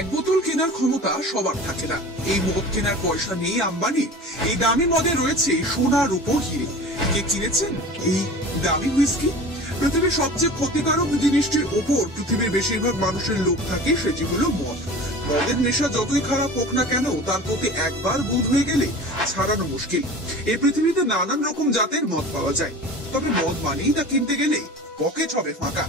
এক বোতল কেনার ক্ষমতা সবার থাকে না। এই মদ কেনার পয়সা নেই আম্বানির। এই দামি মদে রয়েছে সোনা রূপো হিরে। কে কিনেছেন এই দামি হুইস্কি? পৃথিবীর সবচেয়ে ক্ষতিকারক জিনিসটির ওপর পৃথিবীর বেশিরভাগ মানুষের লোভ থাকে, সেটি হলো মদ। মদের নেশা যতই খারাপ হোক না কেন, তার প্রতি একবার বোধ হয়ে গেলে ছাড়ানো মুশকিল। এই পৃথিবীতে নানান রকম জাতের মদ পাওয়া যায়, তবে মদ মানেই তা কিনতে গেলে পকেট হবে ফাঁকা।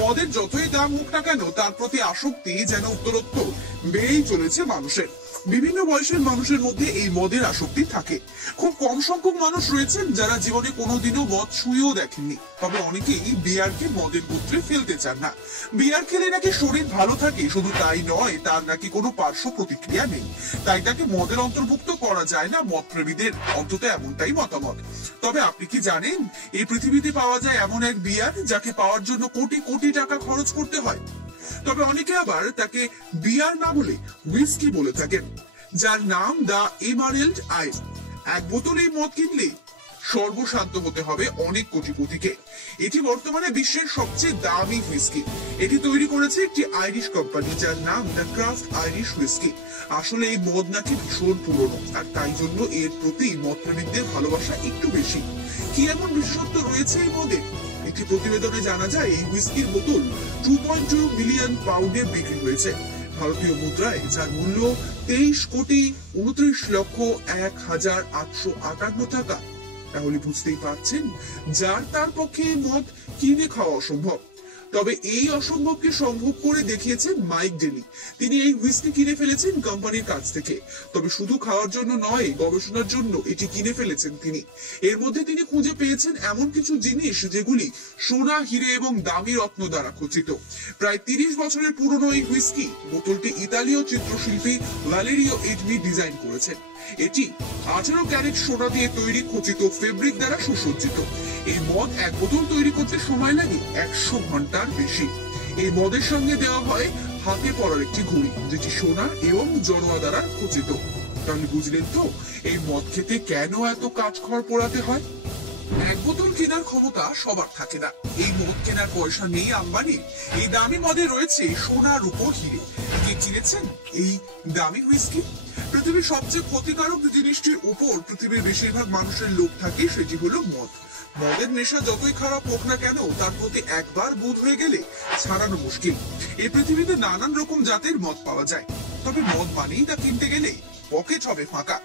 মদের যতই দাম হোক না কেন, তার প্রতি আসক্তি যেন উত্তরোত্তর বেড়েই চলেছে মানুষের। বিভিন্ন বয়সের মানুষের মধ্যে এই মদের আসক্তি থাকে। খুব কম সংখ্যক মানুষ রয়েছেন যারা জীবনে কোনোদিনও মদ ছুঁয়েও দেখেননি। তবে অনেকেই বিয়ারকে মদের গোত্রে ফেলতে চান না। বিয়ার খেলে নাকি শরীর ভালো থাকে, শুধু তাই নয়, তার নাকি কোনো পার্শ্ব প্রতিক্রিয়া নেই, তাই তাকে মদের অন্তর্ভুক্ত করা যায় না। মদ প্রেমীদের অন্তত এমনটাই মতামত। তবে আপনি কি জানেন, এই পৃথিবীতে পাওয়া যায় এমন এক বিয়ার যাকে পাওয়ার জন্য কোটি কোটি টাকা খরচ করতে হয়? তবে অনেকে আবার তাকে বিয়ার না বলে হুইস্কি বলে থাকেন, যার নাম দ্য এমারেল্ড আইল। এক বোতল এই মদ কিনলে সর্বশান্ত হতে হবে অনেক কোটিপতিকে। এটি বর্তমানে বিশ্বের সবচেয়ে দামি হুইস্কি। এটি তৈরি করেছে একটি আইরিশ কোম্পানি, যার নাম দ্য ক্রাফট আইরিশ হুইস্কি। আসলে এই মদ নাকি ভীষণ পুরনো, আর তাই জন্য এর প্রতি মদ প্রেমিকদের ভালোবাসা একটু বেশি। কি এমন বিশেষত্ব রয়েছে এই মদের? একটি প্রতিবেদনে জানা যায়, এই হুইস্কির বোতল 2.2 মিলিয়ন পাউন্ডে বিক্রি হয়েছে ভারতীয় মুদ্রায়, যার মূল্য 23,29,01,858 টাকা। তাহলে বুঝতেই পারছেন, যার তার পক্ষে মদ কিনে খাওয়া অসম্ভব। তবে এই অসম্ভবকে সম্ভব করে দেখিয়েছেন মাইক ডেলি। তিনি এই হুইস্কি কিনে ফেলেছেন কোম্পানির কাছ থেকে। তবে শুধু খাওয়ার জন্য নয়, গবেষণার জন্য এটি কিনে ফেলেছেন তিনি। এর মধ্যে তিনি খুঁজে পেয়েছেন এমন কিছু জিনিস যেগুলি সোনা, হিরে এবং দামি রত্ন দ্বারা খচিত। প্রায় 30 বছরের পুরনো এই হুইস্কি বোতলটি ইতালীয় চিত্রশিল্পী ভ্যালেরিও এডমি ডিজাইন করেছেন। এটি 18 ক্যারেট সোনা দিয়ে তৈরি খচিত ফেব্রিক দ্বারা সুসজ্জিত। এই মদ এক বোতল তৈরি করতে সময় লাগে 100 ঘন্টার বেশি। এই মদের সঙ্গে দেওয়া হয় হাতে পরার একটি ঘড়ি, যেটি সোনা এবং জনোয়া দ্বারা খচিত। তাহলে বুঝলেন তো, এই মদ খেতে কেন এত কাঠখড় পোড়াতে হয়? এক বোতল কেনার ক্ষমতা সবার থাকে না। এই মদ কেনার পয়সা নেই আম্বানির। এই দামি মদে রয়েছে সোনা রূপো হিরে। কে কিনেছেন এই দামি হুইস্কি? পৃথিবীর সবচেয়ে ক্ষতিকারক জিনিসটির উপর পৃথিবীর বেশিরভাগ মানুষের লোভ থাকে, সেটি হলো মদ। মদের নেশা যতই খারাপ হোক না কেন, তার প্রতি একবার বোধ হয়ে গেলে ছাড়ানো মুশকিল। এই পৃথিবীতে নানান রকম জাতের মদ পাওয়া যায়, তবে মদ মানেই তা কিনতে গেলে পকেট হবে ফাঁকা।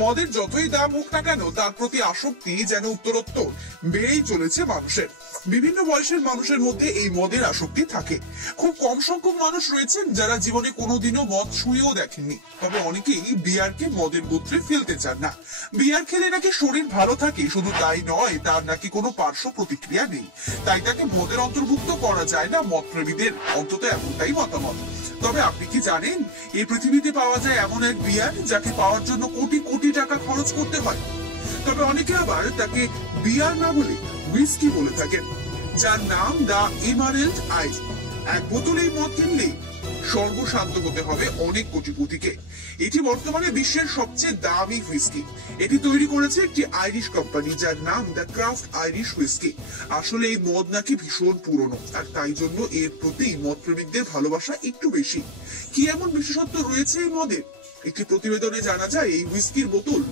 মদের যতই দাম হোক না কেন, তার প্রতি আসক্তি যেন উত্তরোত্তর বেড়েই চলেছে মানুষের। বিভিন্ন বয়সের মানুষের মধ্যে এই মদের আসক্তি থাকে। খুব কম সংখ্যক মানুষ রয়েছেন যারা জীবনে কোনোদিনও মদ ছুঁয়েও দেখেননি। তবে অনেকেই বিয়ারকে মদের গোত্রে ফেলতে চান না। বিয়ার খেলে নাকি শরীর ভালো থাকে, শুধু তাই নয়, তার নাকি কোনো পার্শ্ব প্রতিক্রিয়া নেই, তাই তাকে মদের অন্তর্ভুক্ত করা যায় না। মদ প্রেমীদের অন্তত এমনটাই মতামত। তবে আপনি কি জানেন, এই পৃথিবীতে পাওয়া যায় এমন এক বিয়ার যাকে পাওয়ার জন্য কোটি কোটি টাকা খরচ করতে হয়? তবে অনেকে আবার তাকে বিয়ার না বলে হুইস্কি বলে থাকেন, যার নাম দ্য এমারেল্ড আইল। এক বোতল এই মদ কিনলে সর্বশান্ত হতে হবে অনেক কোটিপতিকে। এটি বর্তমানে বিশ্বের সবচেয়ে দামি হুইস্কি। এটি তৈরি করেছে একটি আইরিশ কোম্পানি, যার নাম দ্য ক্রাফট আইরিশ হুইস্কি। আসলে এই মদ নাকি ভীষণ পুরনো, আর তাই জন্য এর প্রতি মদ প্রেমিকদের ভালোবাসা একটু বেশি। কি এমন বিশেষত্ব রয়েছে এই মদের? একটি প্রতিবেদনে জানা যায়, এই হুইস্কির বোতল